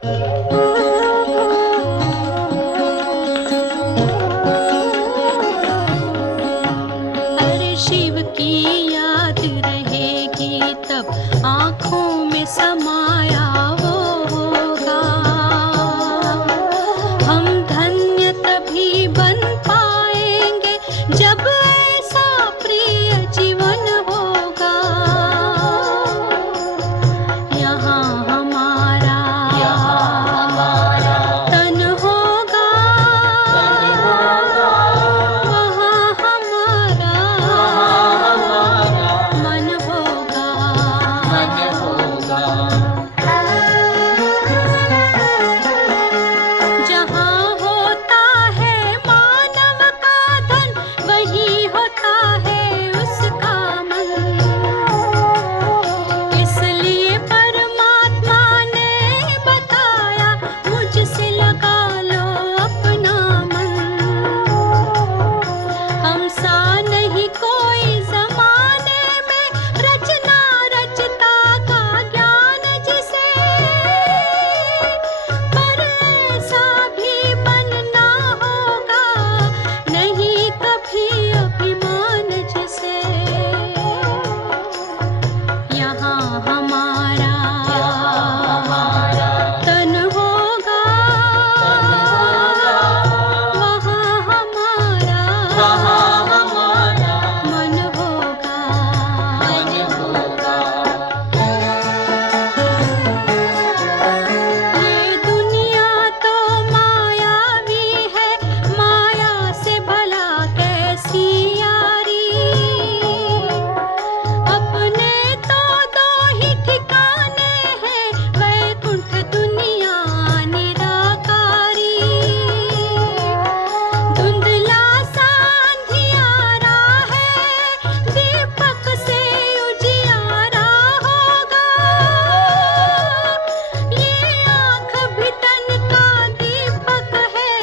अरे शिव की याद रहेगी तब आँखों में समाया वो होगा। हम धन्य तभी बन पाएंगे जब ऐसा प्रिय जीवन होगा। यहाँ हमारा तन होगा, वहाँ हमारा मन होगा। जहाँ होता है मानव का धन, वहीं होता है उसका मन। इसलिए परमात्मा ने बताया, मुझसे लगा लो अपना मन। हम सा नहीं कोई जमाने में, रचना रचता का ज्ञान जिसे, पर ऐसा भी बनना होगा नहीं कभी अभिमान जिसे। यहाँ हमारा तन होगा, वहाँ हमारा मन होगा। ये दुनिया तो मायावी है, माया से भला कैसी यारी। अपने तो दो ही ठिकाने हैं, वैकुंठ दुनिया निराकारी। धुंधला सा अंधियारा है, दीपक से उजियारा होगा। ये आँख भी तन का दीपक है,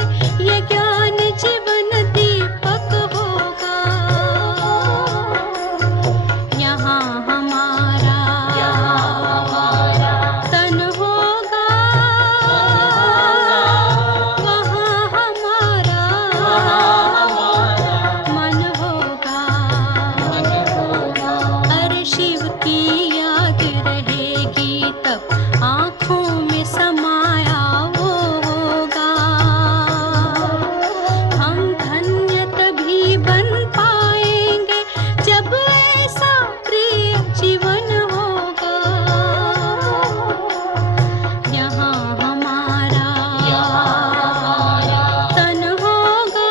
ये ज्ञान जीवन दीपक होगा। यहाँ हमारा तन होगा, वहाँ हमारा मन होगा। अरे शिव की याद रहेगी तब आँखों में समाया वो होगा। हम धन्य तभी बन पाएंगे जब ऐसा प्रिय जीवन होगा। यहाँ हमारा तन होगा,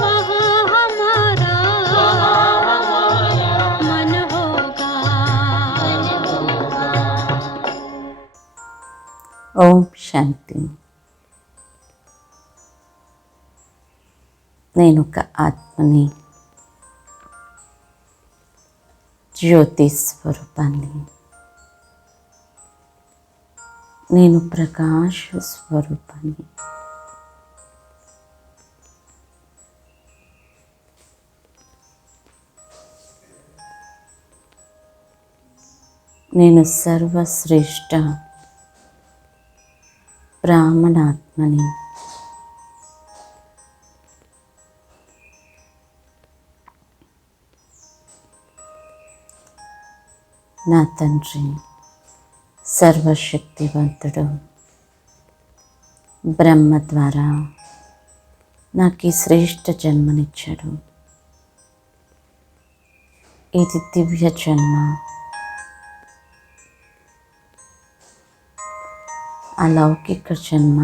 वहाँ हमारा मन होगा। ओम शांति। నేను ఒక ఆత్మని, జ్యోతి స్వరూపాన్ని. నేను ప్రకాశ స్వరూపాన్ని. నేను సర్వశ్రేష్ఠ బ్రాహ్మణాత్మని. నా తండ్రి సర్వశక్తివంతుడు. బ్రహ్మ ద్వారా నాకు ఈ శ్రేష్ఠ జన్మనిచ్చాడు. ఇది దివ్య జన్మ. अलौकिक जन्म.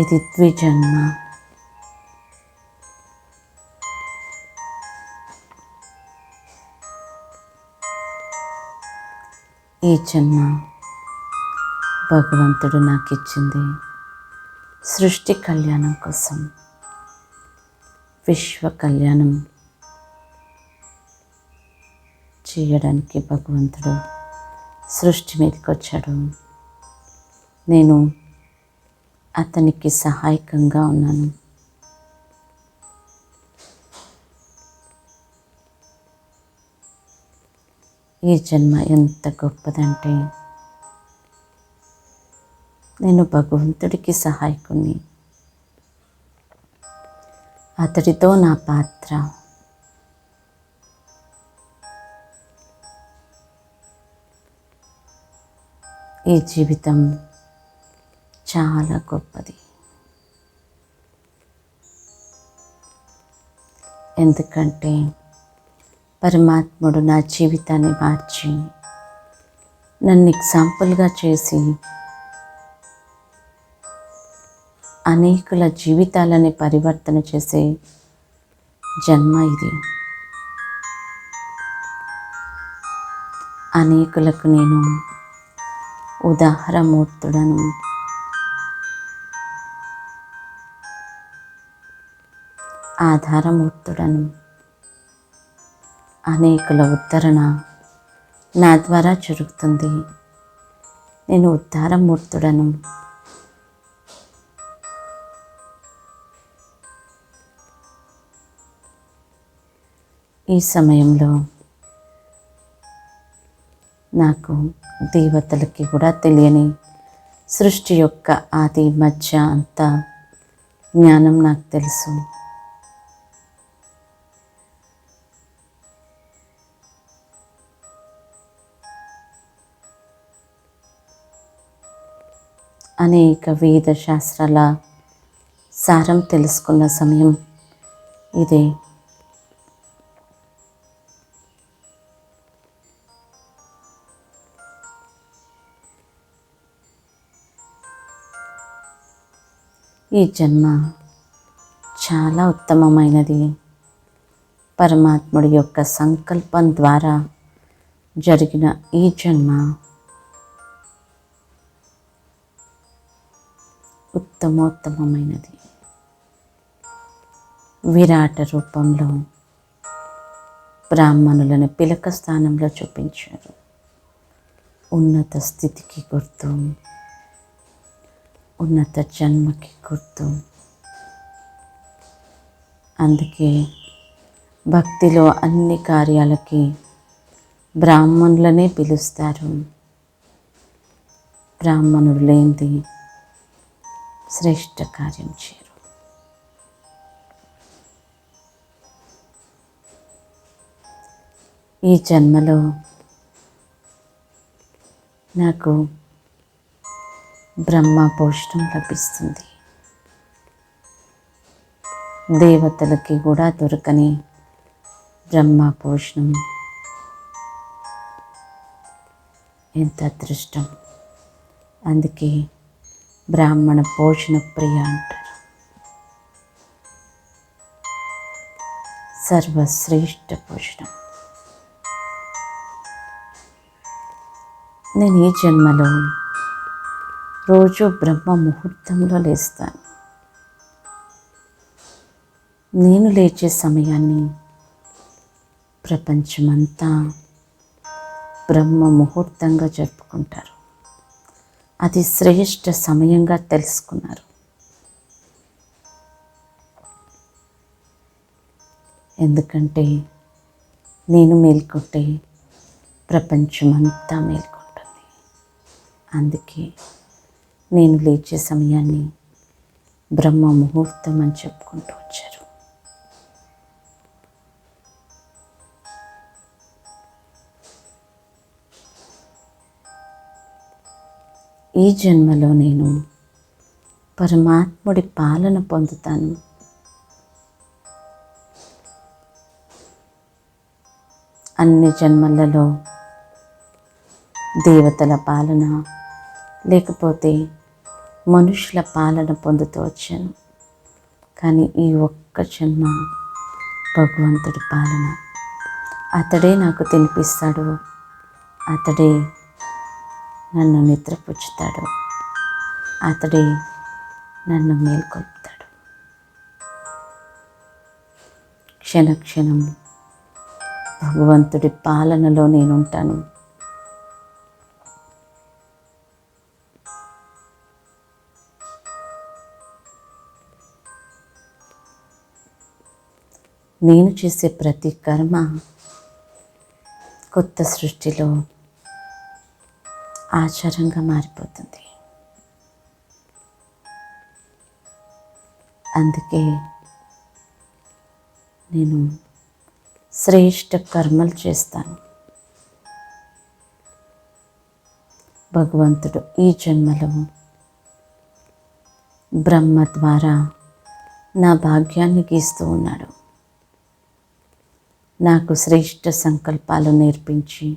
ఇది ద్విజన్మ. ఈ జన్మ భగవంతుడు నాకు ఇచ్చింది సృష్టి కళ్యాణం కోసం, విశ్వ కళ్యాణం చేయడానికి భగవంతుడు సృష్టి మీదకి వచ్చాడు. నేను అతనికి సహాయకంగా ఉన్నాను. ఈ జన్మ ఎంత గొప్పదంటే నేను భగవంతుడికి సహాయకుణ్ణి. అతడితో నా పాత్ర. ఈ జీవితం చాలా గొప్పది. ఎందుకంటే పరమాత్ముడు నా జీవితాన్ని మార్చి నన్ను ఎగ్జాంపుల్గా చేసి అనేకుల జీవితాలని పరివర్తన చేసే జన్మ ఇది. అనేకులకు నేను ఉదాహరణమూర్తుడను. ఆధారమూర్తుడను. అనేకుల ఉద్ధరణ నా ద్వారా జరుగుతుంది. నేను ఉద్ధారమూర్తుడను. ఈ సమయంలో నాకు దేవతలకి కూడా తెలియని సృష్టి యొక్క ఆది మధ్య అంత జ్ఞానం నాకు తెలుసు. అనేక వేద శాస్త్రాల సారం తెలుసుకున్న సమయం ఇదే. ఈ జన్మ చాలా ఉత్తమమైనది. పరమాత్ముడి యొక్క సంకల్పం ద్వారా జరిగిన ఈ జన్మ ఉత్తమోత్తమైనది. విరాట రూపంలో బ్రాహ్మణులను పిలక స్థానంలో చూపించారు. ఉన్నత స్థితికి గుర్తు, ఉన్నత జన్మకి గుర్తు. అందుకే భక్తిలో అన్ని కార్యాలకి బ్రాహ్మణులనే పిలుస్తారు. బ్రాహ్మణుడు లేనిది శ్రేష్ఠ కార్యం చేయరు. ఈ జన్మలో నాకు బ్రహ్మ పోషణం లభిస్తుంది. దేవతలకి కూడా దొరకని బ్రహ్మ పోషణం ఎంత అదృష్టం. అందుకే బ్రాహ్మణ పోషణ ప్రియ అంటారు. సర్వశ్రేష్ఠ పోషణం. నేను ఈ జన్మలో రోజు బ్రహ్మ ముహూర్తంలో లేస్తాను. నేను లేచే సమయాన్ని ప్రపంచమంతా బ్రహ్మ ముహూర్తంగా జరుపుకుంటారు. అది శ్రేష్ఠ సమయంగా తెలుసుకున్నారు. ఎందుకంటే నేను మేల్కొంటే ప్రపంచమంతా మేల్కొంటుంది. అందుకే నేను లేచే సమయాన్ని బ్రహ్మ ముహూర్తం అని చెప్పుకుంటూ వచ్చారు. ఈ జన్మలో నేను పరమాత్ముడి పాలన పొందుతాను. అన్ని జన్మలలో దేవతల పాలన లేకపోతే మనుషుల పాలన పొందుతూ వచ్చాను. కానీ ఈ ఒక్క జన్మ భగవంతుడి పాలన. అతడే నాకు తినిపిస్తాడు, అతడే నన్ను నిద్రపుచ్చుతాడు, అతడే నన్ను మేల్కొల్పుతాడు. క్షణక్షణం భగవంతుడి పాలనలో నేనుంటాను. నేను చేసే ప్రతి కర్మ కొత్త సృష్టిలో ఆచారంగా మారిపోతుంది. అందుకే నేను శ్రేష్ఠ కర్మలు చేస్తాను. భగవంతుడు ఈ జన్మలో బ్రహ్మ ద్వారా నా భాగ్యాన్ని గీస్తూ ఉన్నాడు. నాకు శ్రేష్ఠ సంకల్పాలు నేర్పించి,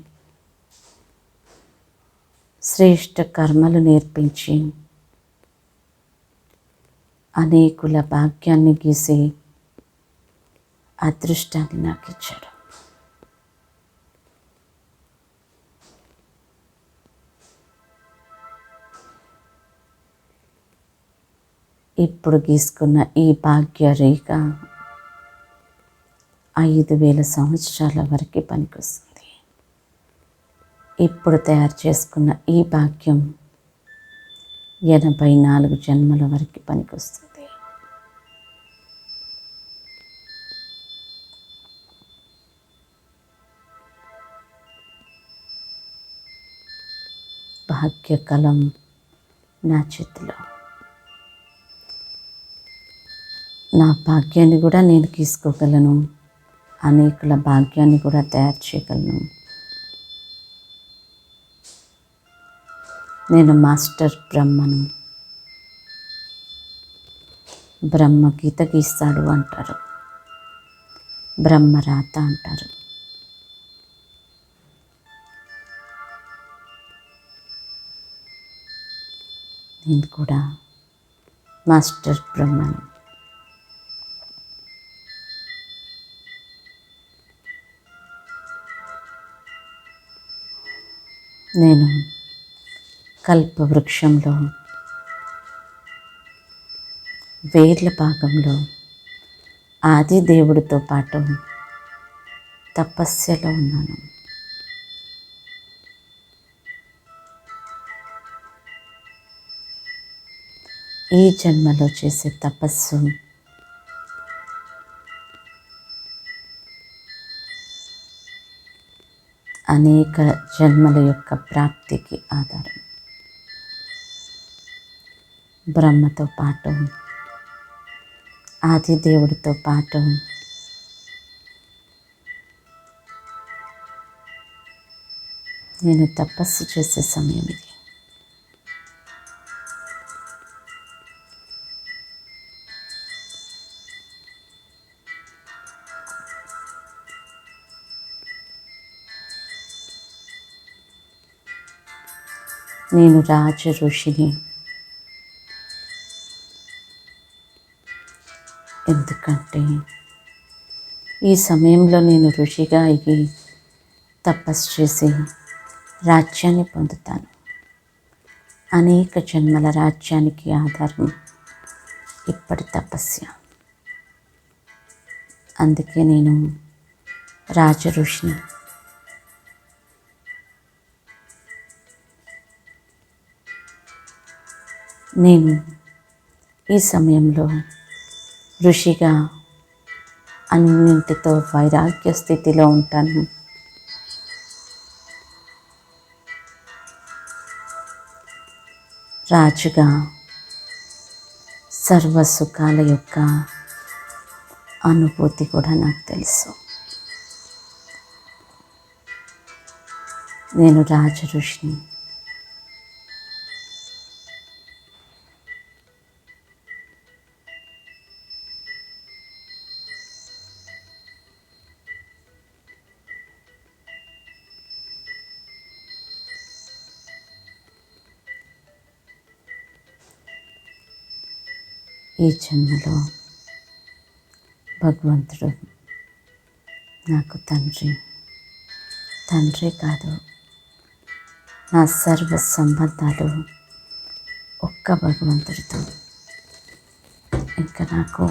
శ్రేష్ఠ కర్మలు నేర్పించి, అనేకుల భాగ్యాన్ని గీసి అదృష్టాన్ని నాకు ఇచ్చాడు. ఇప్పుడు గీసుకున్న ఈ భాగ్య రేఖ 5000 సంవత్సరాల వరకు పనికొస్తుంది. ఇప్పుడు తయారు చేసుకున్న ఈ భాగ్యం 84 జన్మల వరకు పనికొస్తుంది. భాగ్యకలం నా చేతిలో. నా భాగ్యాన్ని కూడా నేను గీసుకోగలను, అనేకుల భాగ్యాన్ని కూడా తయారు చేయగలను. నేను మాస్టర్ బ్రహ్మను. బ్రహ్మ గీత గీస్తాడు అంటారు, బ్రహ్మ రాత అంటారు. నేను కూడా మాస్టర్ బ్రహ్మను. నేను కల్పవృక్షంలో వేర్ల భాగంలో ఆది దేవుడితో పాటు తపస్యలో ఉన్నాను. ఈ జన్మలో చేసే తపస్సు అనేక జన్మల యొక్క ప్రాప్తికి ఆధారం. బ్రహ్మతో పాటు, ఆది దేవుడితో పాటు నేను తపస్సు చేసే సమయం ఇది. నేను రాజ ఋషిని. ఎందుకంటే ఈ సమయంలో నేను ఋషిగా అయ్యి తపస్సు చేసి రాజ్యాన్ని పొందుతాను. అనేక జన్మల రాజ్యానికి ఆధారం ఇప్పటి తపస్య. అందుకే నేను రాజ ఋషిని. నేను ఈ సమయంలో ఋషిగా అన్నింటితో వైరాగ్య స్థితిలో ఉంటాను. రాజుగా సర్వసుఖాల యొక్క అనుభూతి కూడా నాకు తెలుసు. నేను రాజ ఋషిని. ఈ జన్మలో భగవంతుడు నాకు తండ్రి కాదు. నా సర్వ సంబంధాలు ఒక్క భగవంతుడితో. ఇంకా నాకు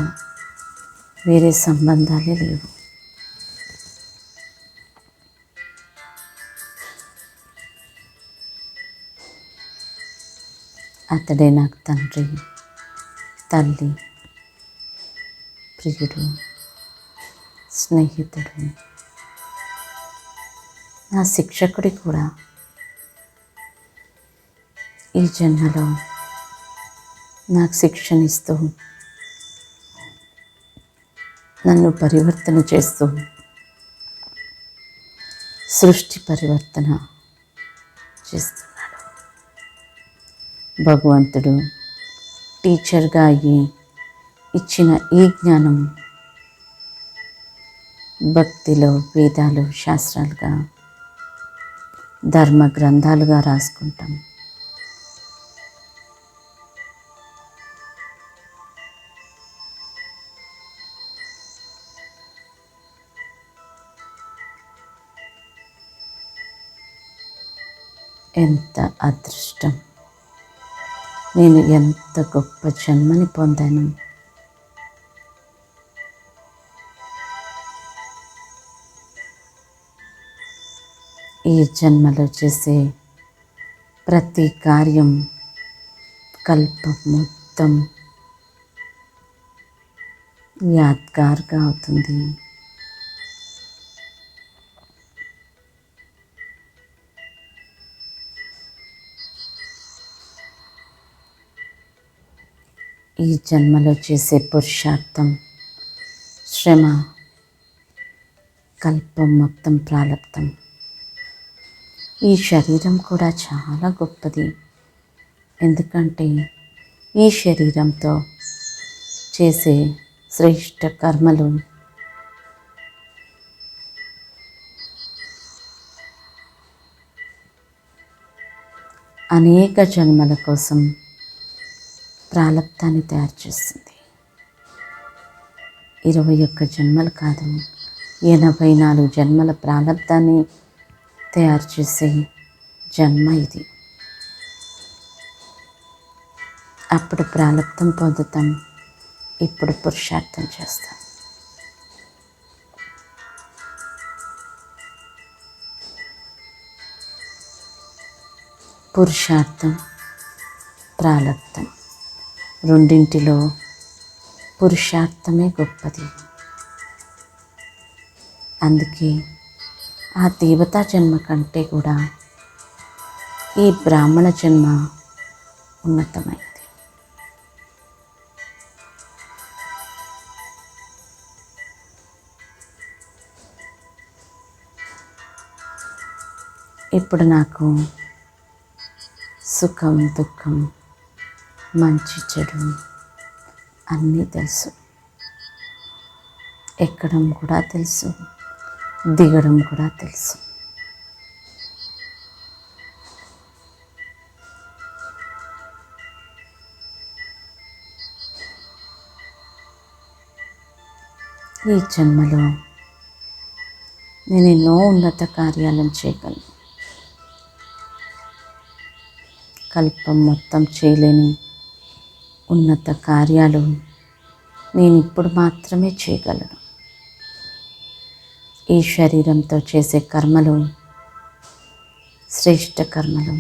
వేరే సంబంధాలే లేవు. అతడే నాకు తండ్రి, తల్లి, ప్రియుడు, స్నేహితుడు, నా శిక్షకుడి కూడా ఈ జన్మలో నాకు శిక్షణ ఇస్తూ నన్ను పరివర్తన చేస్తూ సృష్టి పరివర్తన చేస్తున్నాడు. భగవంతుడు టీచర్గా అయ్యి ఇచ్చిన ఈ జ్ఞానం భక్తిలో వేదాలు శాస్త్రాలుగా ధర్మ గ్రంథాలుగా రాసుకుంటాం. ఎంత అదృష్టం! నేను ఎంత గొప్ప జన్మని పొందాను. ఈ జన్మలో చేసే ప్రతి కార్యం కల్పం మొత్తం యాద్గార్గా అవుతుంది. ఈ జన్మలో చేసే పురుషార్థం శ్రమ కల్పం మొత్తం ప్రాలబ్ధం. ఈ శరీరం కూడా చాలా గొప్పది. ఎందుకంటే ఈ శరీరంతో చేసే శ్రేష్ఠ కర్మలు అనేక జన్మల కోసం ప్రాలబ్ధాన్ని తయారు చేస్తుంది. 21 జన్మలు కాదు, 84 జన్మల ప్రాలబ్ధాన్ని తయారు చేసే జన్మ ఇది. అప్పుడు ప్రాలబ్ధం పొందుతాం, ఇప్పుడు పురుషార్థం చేస్తాం. పురుషార్థం ప్రాలబ్ధం రెండింటిలో పురుషార్థమే గొప్పది. అందుకే ఆ దేవతా జన్మ కంటే కూడా ఈ బ్రాహ్మణ జన్మ ఉన్నతమైనది. ఇప్పుడు నాకు సుఖం దుఃఖం మంచి చెడు అన్నీ తెలుసు. ఎక్కడం కూడా తెలుసు, దిగడం కూడా తెలుసు. ఈ జన్మలో నేను ఎన్నో ఉన్నత కార్యాలను చేయగలను. కల్పం మొత్తం చేయలేని ఉన్నత కార్యాలు నేను ఇప్పుడు మాత్రమే చేయగలను. ఈ శరీరంతో చేసే కర్మలు శ్రేష్ఠ కర్మలు.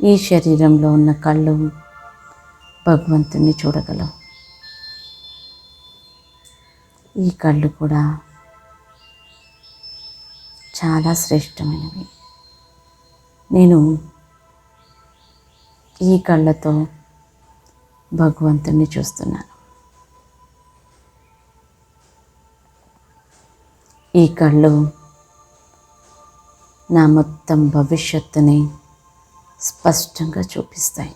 ఈ శరీరంలో ఉన్న కళ్ళు భగవంతుని చూడగలవు. ఈ కళ్ళు కూడా చాలా శ్రేష్టమైనవి. నేను ఈ కళ్ళతో భగవంతుని చూస్తున్నాను. ఈ కళ్ళు నా మొత్తం భవిష్యత్తుని స్పష్టంగా చూపిస్తాయి.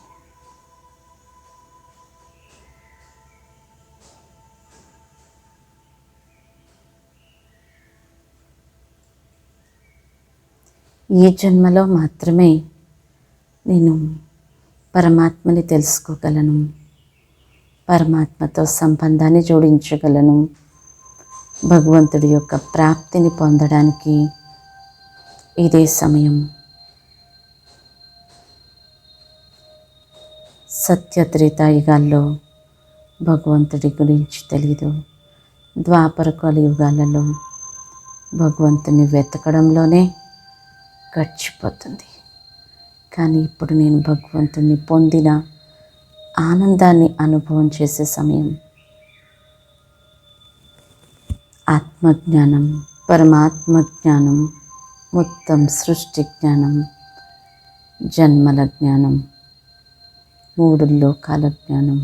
ఈ జన్మలో మాత్రమే నేను పరమాత్మని తెలుసుకోగలను, పరమాత్మతో సంబంధాన్ని జోడించగలను. భగవంతుడి యొక్క ప్రాప్తిని పొందడానికి ఇదే సమయం. సత్యత్రేతాయుగాల్లో భగవంతుడి గురించి తెలీదు. ద్వాపర కలియుగాలలో భగవంతుని వెతకడంలోనే గడిచిపోతుంది. కానీ ఇప్పుడు నేను భగవంతుని పొందిన ఆనందాన్ని అనుభవం చేసే సమయం. ఆత్మజ్ఞానం పరమాత్మ జ్ఞానం, మొత్తం సృష్టి జ్ఞానం, జన్మల జ్ఞానం, 3 లోకాల జ్ఞానం,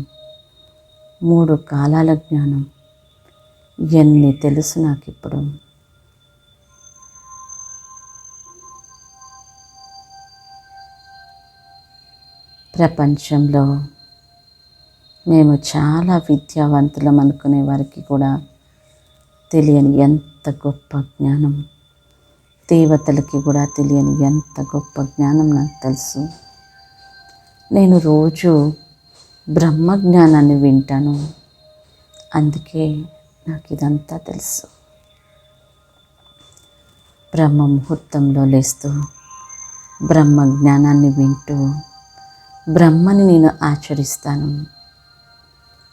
3 కాలాల జ్ఞానం ఇవన్నీ తెలుసు నాకు ఇప్పుడు. ప్రపంచంలో మేము చాలా విద్యావంతులం అనుకునే వారికి కూడా తెలియని ఎంత గొప్ప జ్ఞానం, దేవతలకి కూడా తెలియని ఎంత గొప్ప జ్ఞానం నాకు తెలుసు. నేను రోజు బ్రహ్మ జ్ఞానాన్ని వింటాను, అందుకే నాకు ఇదంతా తెలుసు. బ్రహ్మ ముహూర్తంలో లేస్తూ బ్రహ్మ జ్ఞానాన్ని వింటూ బ్రహ్మని నేను ఆచరిస్తాను.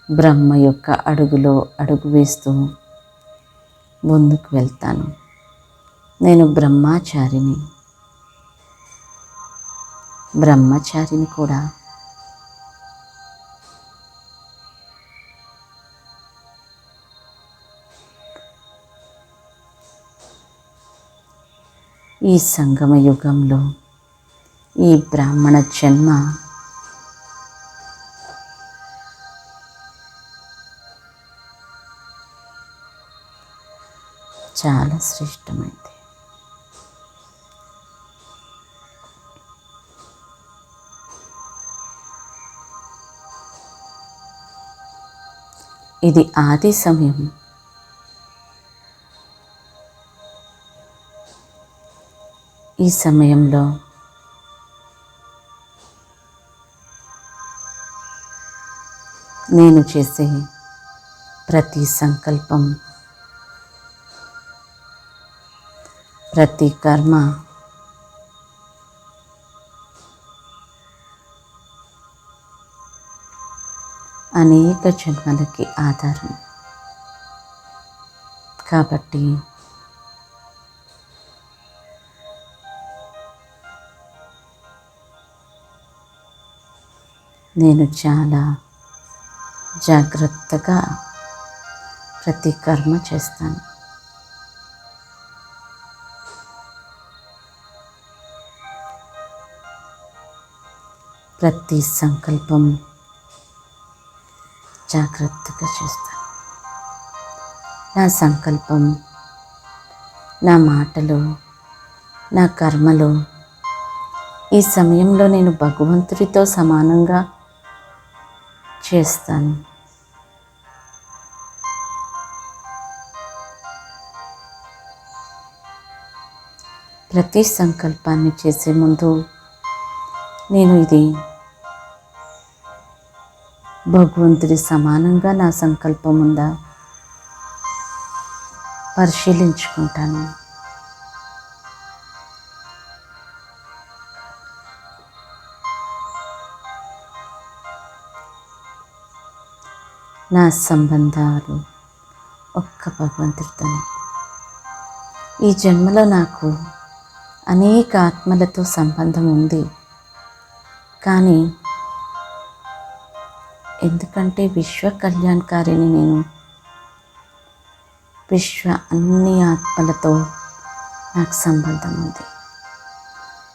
బ్రహ్మ యొక్క అడుగులో అడుగు వేస్తూ ముందుకు వెళ్తాను. నేను బ్రహ్మచారిని కూడా. ఈ సంగమ యుగంలో ఈ బ్రాహ్మణ జన్మ చాలా శ్రేష్టమైంది. ఇది ఆది సమయం. ఈ సమయంలో నేను చేసే ప్రతి సంకల్పం, ప్రతి కర్మ అనేక జన్మలకి ఆధారం. కాబట్టి నేను చాలా జాగ్రత్తగా ప్రతి కర్మ చేస్తాను. ప్రతి సంకల్పం జాగ్రత్తగా చేస్తాను. నా సంకల్పం, నా మాటలు, నా కర్మలు ఈ సమయంలో నేను భగవంతుడితో సమానంగా చేస్తాను. ప్రతి సంకల్పాన్ని చేసే ముందు నేను ఇది భగవంతుడి సమానంగా నా సంకల్పం ఉందా పరిశీలించుకుంటాను. నా సంబంధాలు ఒక్క భగవంతుడితోనే. ఈ జన్మలో నాకు అనేక ఆత్మలతో సంబంధం ఉంది, కానీ ఎందుకంటే విశ్వ కళ్యాణకారిని నేను, అన్ని ఆత్మలతో నాకు సంబంధం ఉంది.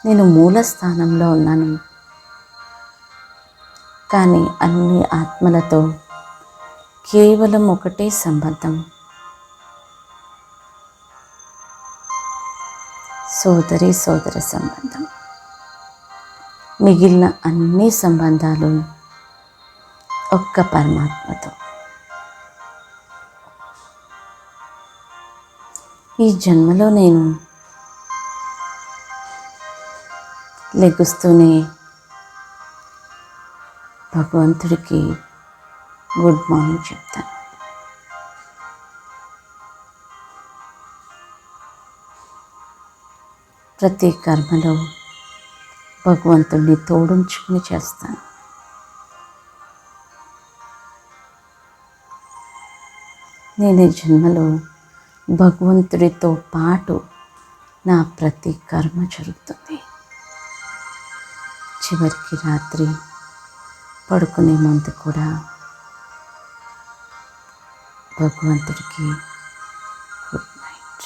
నేను మూల స్థానంలో ఉన్నాను, కానీ అన్ని ఆత్మలతో కేవలం ఒకటే సంబంధం, సోదర సంబంధం. మిగిలిన అన్ని సంబంధాలు ఒక్క పరమాత్మతో. ఈ జన్మలో నేను లెగుస్తూనే భగవంతుడికి గుడ్ మార్నింగ్ చెప్తాను. ప్రతి కర్మలో భగవంతుడిని తోడుంచుకుని చేస్తాను. నేను ఈ జన్మలో భగవంతుడితో పాటు నా ప్రతి కర్మ జరుగుతుంది. చివరికి రాత్రి పడుకునే ముందు కూడా భగవంతుడికి గుడ్ నైట్.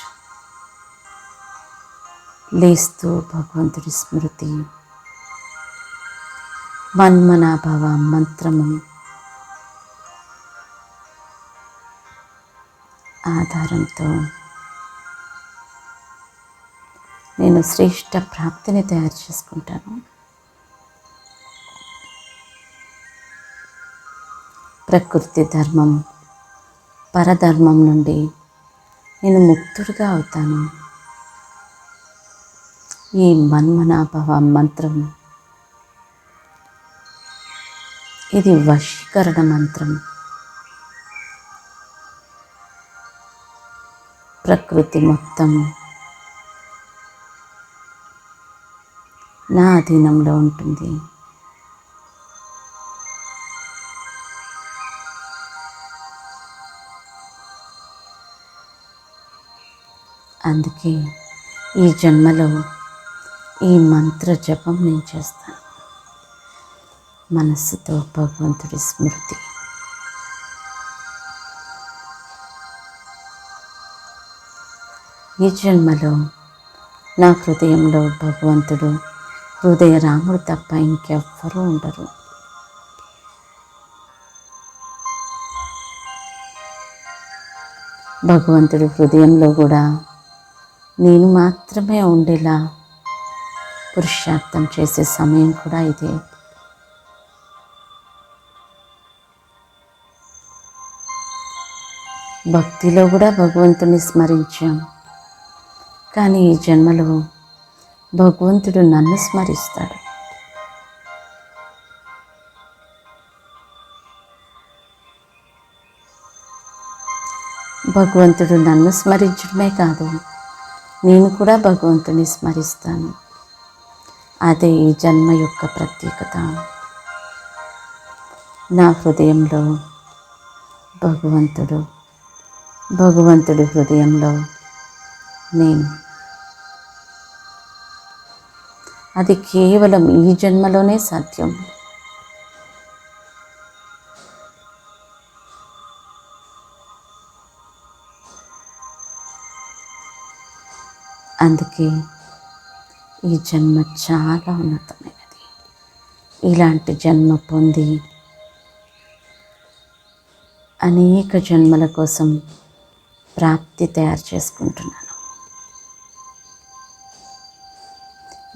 లేస్తూ భగవంతుడి స్మృతి, మన్మనాభవ మంత్రము ఆధారంతో నేను శ్రేష్ట ప్రాప్తిని తయారు చేసుకుంటాను. ప్రకృతి ధర్మం, పరధర్మం నుండి నేను ముక్తుడిగా అవుతాను. ఈ మన్మనాభవ మంత్రం ఇది వశీకరణ మంత్రం. ప్రకృతి మొత్తం నా అధీనంలో ఉంటుంది. అందుకే ఈ జన్మలో ఈ మంత్ర జపం నేను చేస్తాను. మనస్సుతో భగవంతుడి స్మృతి. ఈ జన్మలో నా హృదయంలో భగవంతుడు, హృదయ రాముడు తప్ప ఇంకెవ్వరూ ఉండరు. భగవంతుడి హృదయంలో కూడా నేను మాత్రమే ఉండేలా పురుషార్థం చేసే సమయం కూడా ఇదే. భక్తిలో కూడా భగవంతుని స్మరించాం, కానీ ఈ జన్మలో భగవంతుడు నన్ను స్మరిస్తాడు. భగవంతుడు నన్ను స్మరించడమే కాదు, నేను కూడా భగవంతుని స్మరిస్తాను. అదే ఈ జన్మ యొక్క ప్రత్యేకత. నా హృదయంలో భగవంతుడు, భగవంతుడి హృదయంలో నేను. అది కేవలం ఈ జన్మలోనే సాధ్యం. అందుకే ఈ జన్మ చాలా ఉన్నతమైనది. ఇలాంటి జన్మ పొంది అనేక జన్మల కోసం ప్రాప్తి తయారు చేసుకుంటున్నాను.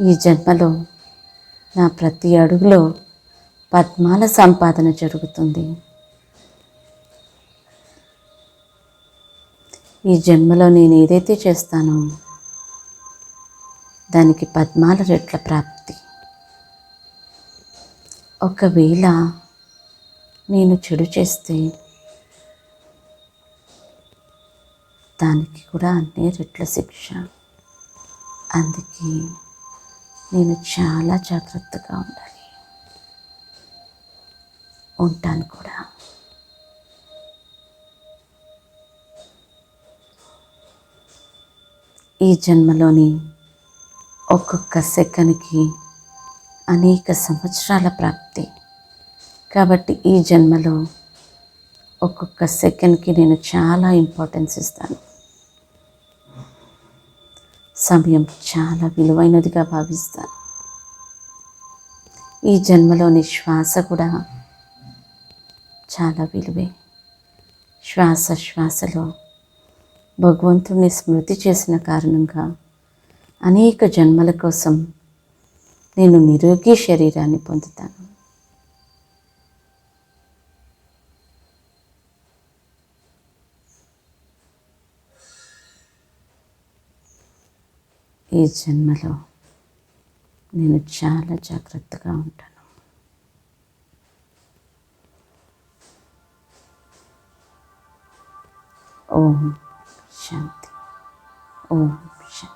ఈ జన్మలో నా ప్రతి అడుగులో పద్మాల సంపాదన జరుగుతుంది. ఈ జన్మలో నేను ఏదైతే చేస్తానో దానికి పద్మాల రెట్ల ప్రాప్తి. ఒకవేళ నేను చెడు చేస్తే దానికి కూడా అన్ని రెట్ల శిక్ష. అందుకే నేను చాలా జాగ్రత్తగా ఉండాలి, ఉంటాను కూడా. ఈ జన్మలోని ఒక్కొక్క సెకండ్కి అనేక సంవత్సరాల ప్రాప్తి. కాబట్టి ఈ జన్మలో ఒక్కొక్క సెకండ్కి నేను చాలా ఇంపార్టెన్స్ ఇస్తాను. సమయం చాలా విలువైనదిగా భావిస్తాను. ఈ జన్మలోని శ్వాస కూడా చాలా విలువే. శ్వాస శ్వాసలో భగవంతుని స్మృతి చేసిన కారణంగా అనేక జన్మల కోసం నేను నిరోగి శరీరాన్ని పొందుతాను. ఈ జన్మలో నేను చాలా జాగ్రత్తగా ఉంటాను. ఓం శాంతి. ఓం శాంతి.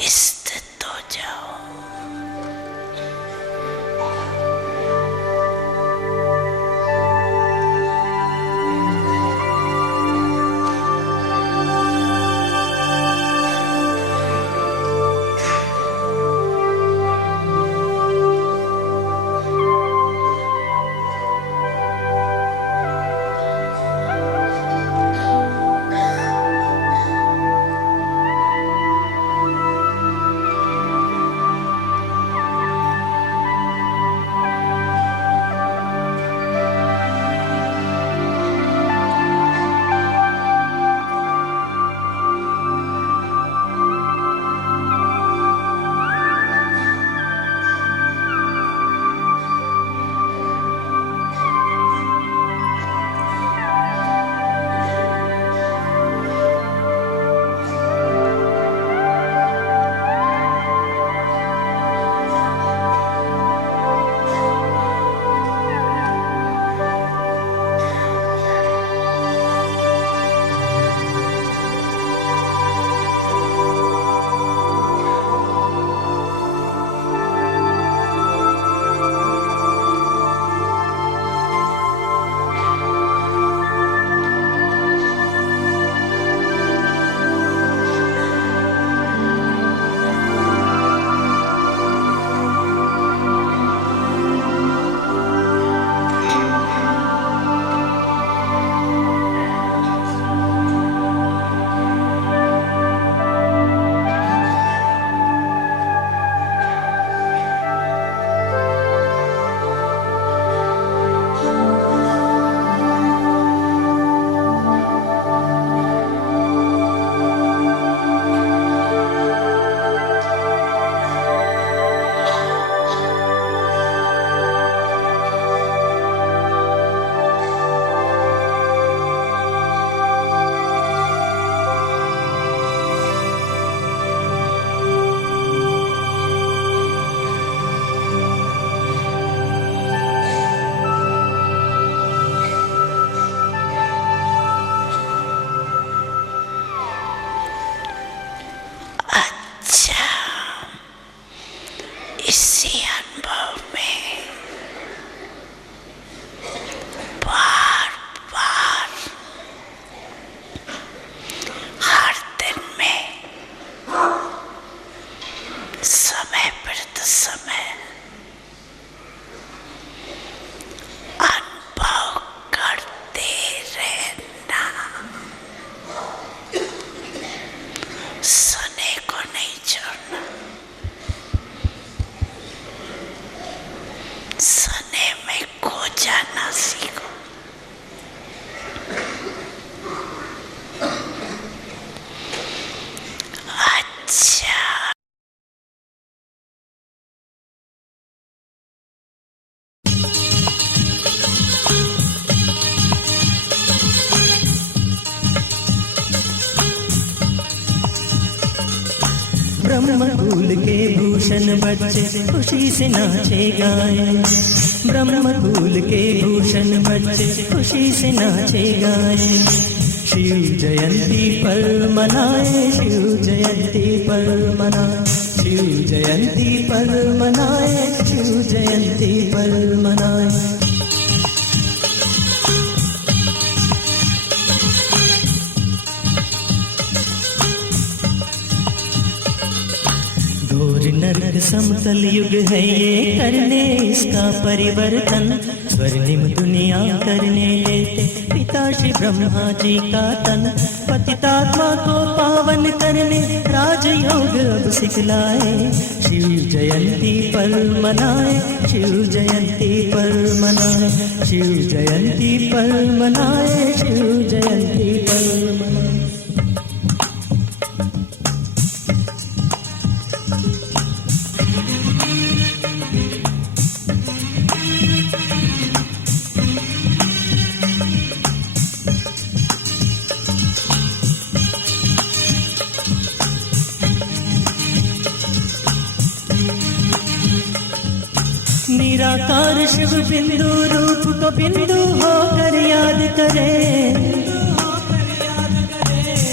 स्थित हो जाओ। इसी अनुभव में बार बार हर दिन में समय प्रति समय अनुभव करते रहना, सुने को नहीं छोड़ना, सने में खो जाना सीखो। अच्छा, ब्रह्मकुल के भूषण बच्चे खुशी से नाचे गाए, ब्रह्मकुल के भूषण बच्चे खुशी से नाचे गाए। शिव जयंती पर मनाए, शिव जयंती पर मनाए, शिव जयंती पर मनाए, शिव जयंती पर मनाए। नरक समतल युग है ये, करने इसका परिवर्तन, स्वर्णिम दुनिया करने लेते पिता श्री ब्रह्मा जी का तन। पतितात्मा को पावन करने राजयोग अब सिखलाए, शिव जयंती पर मनाए, शिव जयंती पर मनाए, शिव जयंती पर मनाए, शिव जयंती पर मनाए। निराकार शिव बिंदु रूप को बिंदु होकर याद करे,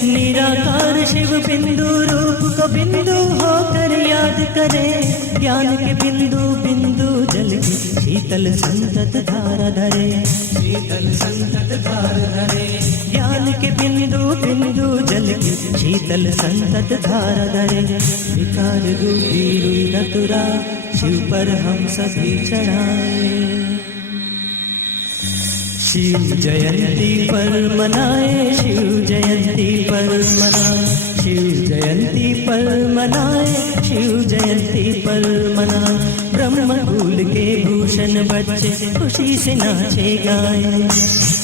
निराकार शिव बिंदु रूप को बिंदु हो करे, ज्ञान के बिंदु बिंदु जल के शीतल संतत धारा धरे, शीतल संतत धारा धरे। ज्ञान के बिंदु बिंदु जल के शीतल संतत धारा धरे। विकार रूपी रुई रतुरा शिव पर हम सभी चढ़ाए, शिव जयंती पर मनाए, शिव जयंती पर मनाए, शिव जयंती पर मनाए, शिव जयंती पर मनाए। ब्रह्मकुल के भूषण बच्चे खुशी से नाचे गाए,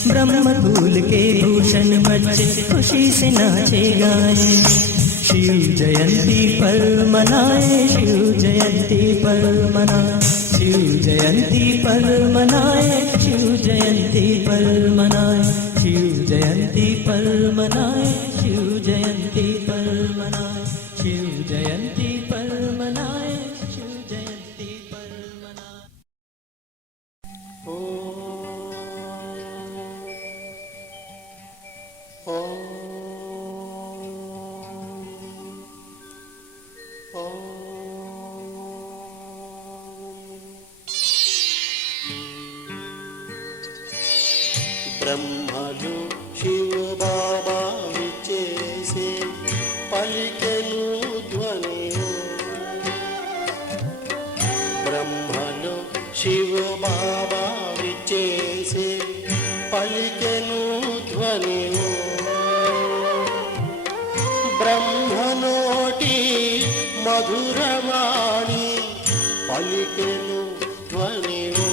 ब्रह्मकुल के भूषण बच्चे खुशी से नाचे गाए। शिव जयंती पर मनाए, शिव जयंती पर मनाए, शिव जयंती पर मनाए, शिव जयंती पर मनाए, शिव जयंती पर मनाए, शिव जयंती पर मनाए, शिव जयंती पर मनाए, शिव जयंती पर मनाए। బ్రహ్మలు శివ బాబా విచ్చేసే పలికెను ధ్వనియో, బ్రహ్మలు శివ బాబా విచ్చేసే పలికెను ధ్వనియో, బ్రహ్మనోటి మధురవాణి పలికెను ధ్వనియో,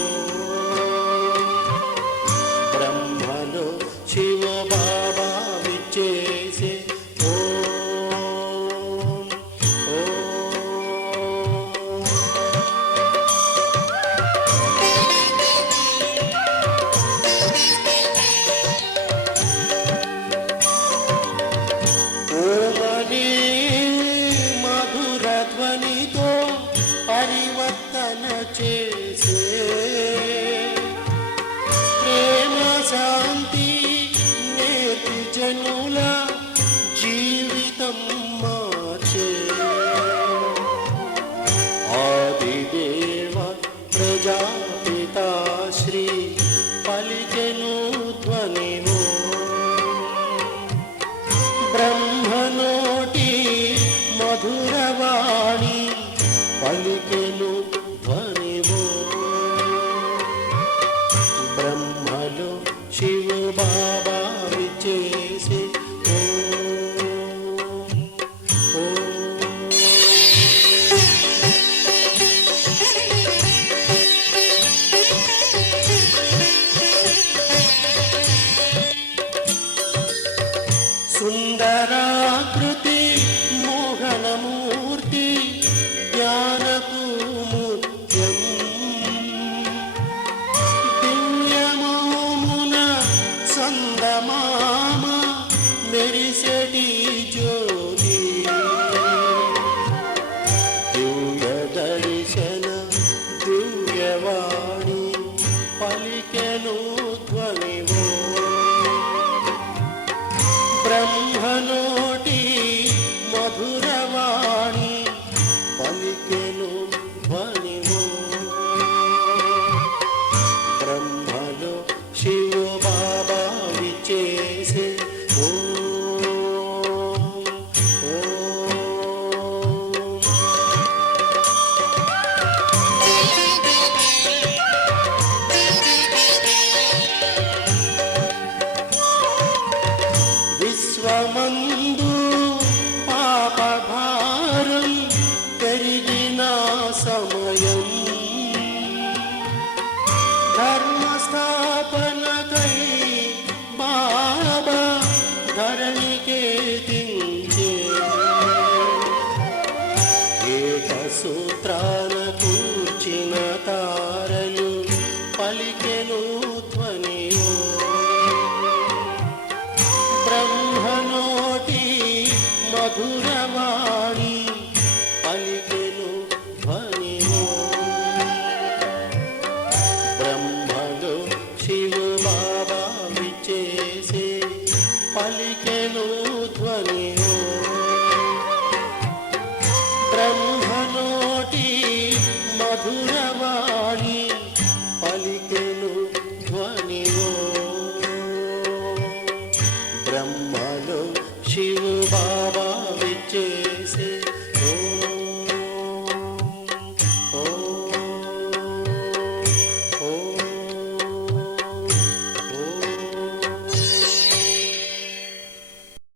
శివ బాబా విచ్చేసే ఓం ఓమని మధుర ధ్వనితో పరివర్తన చేసే, ప్రేమ శాంతి జనుల జీవితం మార్చే, ఆదిదేవ ప్రజాపితా శ్రీ పలికెను ధ్వనివో, బ్రహ్మనోటి మధురవాణి పలికెను ధ్వనివో, బ్రహ్మలో శివ బాబా విచ్చేసే సుందరాకృతి మోహనమూర్తి జ్ఞానకు ముత్యం, దివ్యమోమున సందమామ మెరిసెటి జ్యోతి, దివ్య దర్శన దివ్యవాణి పలికెను ధ్వనివో, బ్రహ్మనోటి మధురవాణి పలికెను ధ్వనివో, బ్రహ్మలో శివ బాబా విచ్చేసే విశ్వమందు పాపభారం పెరిగిన సమయం, ధర్మస్థాపనకై బాబా ధరణికే దించే, ఏక సూత్ర